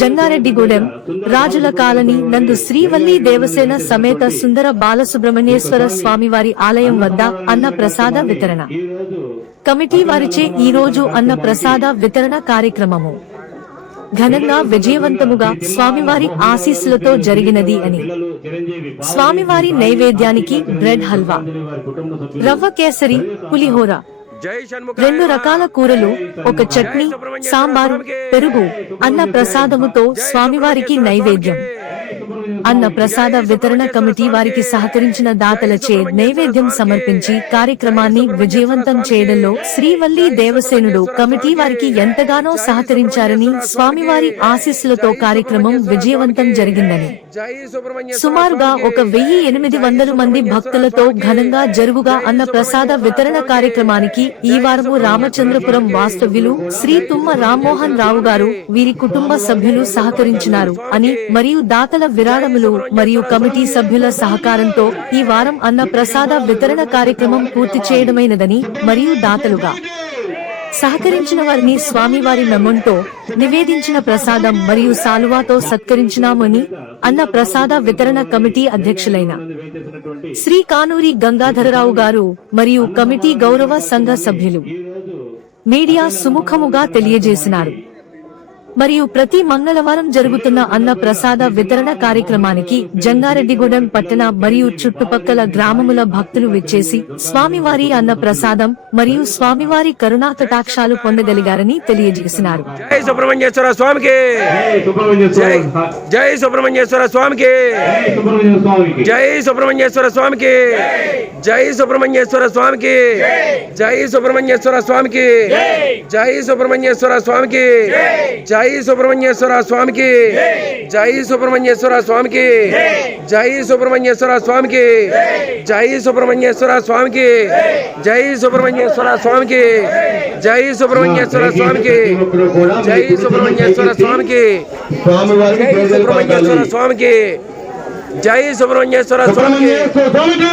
జంగారెడ్డిగూడెం రాజుల కాలనీ నందు శ్రీవల్లి దేవసేన సమేత సుందర బాలసుబ్రహ్మణ్యేశ్వర స్వామివారి ఆలయం వద్ద అన్న ప్రసాద వితరణ. కమిటీ వారిచే ఈ రోజు అన్న ప్రసాద వితరణ కార్యక్రమము. ఘనంగా విజయవంతముగా స్వామివారి ఆశీస్సులతో జరిగినది అని. స్వామివారి నైవేద్యానికి బ్రెడ్ హల్వా రవ్వ కేసరి పులిహోర రెండు రకాల కూరలు ఒక చట్నీ సాంబారు పెరుగు అన్న ప్రసాదముతో స్వామివారికి నైవేద్యం. అన్న ప్రసాద వితరణ కమిటీ వారికి సహకరించిన దాతలచే నైవేద్యం సమర్పించి కార్యక్రమాన్ని విజయవంతం చేయడంలో శ్రీవల్లి దేవసేనుడు కమిటీ వారికి ఎంతగానో సహకరించారని స్వామివారి ఆశీస్సులతో కార్యక్రమం విజయవంతం జరిగిందని. సుమారుగా ఒక వెయ్యి ఎనిమిది వందల మంది భక్తులతో ఘనంగా జరుగుగా అన్న ప్రసాద వితరణ కార్యక్రమానికి ఈ వారము రామచంద్రపురం వాస్తవ్యులు శ్రీ తుమ్మ రామ్మోహన్ రావు గారు వీరి కుటుంబ సభ్యులు సహకరించినారు అని మరియు దాతల విరాళములు మరియు కమిటీ సభ్యుల సహకారంతో ఈ వారం అన్న ప్రసాద వితరణ కార్యక్రమం పూర్తి చేయడమైనదని మరియు దాతలుగా సహకరించిన వారిని స్వామివారి మెమంటో నివేదించిన ప్రసాదం మరియు సాలువాతో సత్కరించినామని అన్న ప్రసాద వితరణ కమిటీ అధ్యక్షులైన శ్రీ కానూరి గంగాధరరావు గారు మరియు కమిటీ గౌరవ సంఘ సభ్యులు. మీడియా సుముఖముగా తెలియజేసినారు. మరియు ప్రతి మంగళవారం జరుగుతున్న అన్న ప్రసాద వితరణ కార్యక్రమానికి జంగారెడ్డిగూడెం పట్టణ మరియు చుట్టుపక్కల గ్రామముల భక్తులు విచ్చేసి స్వామివారి అన్న ప్రసాదం మరియు స్వామివారి కరుణా కటాక్షాలు పొందగలిగారని తెలియజేసినారు. జై సుబ్రహ్మణ్యేశ్వర స్వామికి! జై సుబ్రహ్మణ్యేశ్వర జై స్వామి. జై సుబ్రహ్మణ్యేశ్వర స్వామికి! జై సుబ్రహ్మణ్యేశ్వర స్వామికి. జై సుబ్రహ్మణ్యేశ్వర స్వామికి! జై సుబ్రహ్మణ్యేశ్వర స్వామికి! జై సుబ్రహ్మణ్యేశ్వర స్వామికి జై సుబ్రహ్మణ్యేశ్వర స్వామికి జై సుబ్రహ్మణ్యేశ్వర స్వామికి జై సుబ్రహ్మణ్యేశ్వర స్వామికి జై సుబ్రహ్మణ్యేశ్వర స్వామికి జై సుబ్రహ్మణ్యేశ్వర స్వామికి జై సుబ్రహ్మణ్యేశ్వర స్వామికి స్వామివారికి జై సుబ్రహ్మణ్యేశ్వర స్వామికి జై సుబ్రహ్మణ్యేశ్వర స్వామికి సుబ్రహ్మణ్యేశ్వర స్వామికి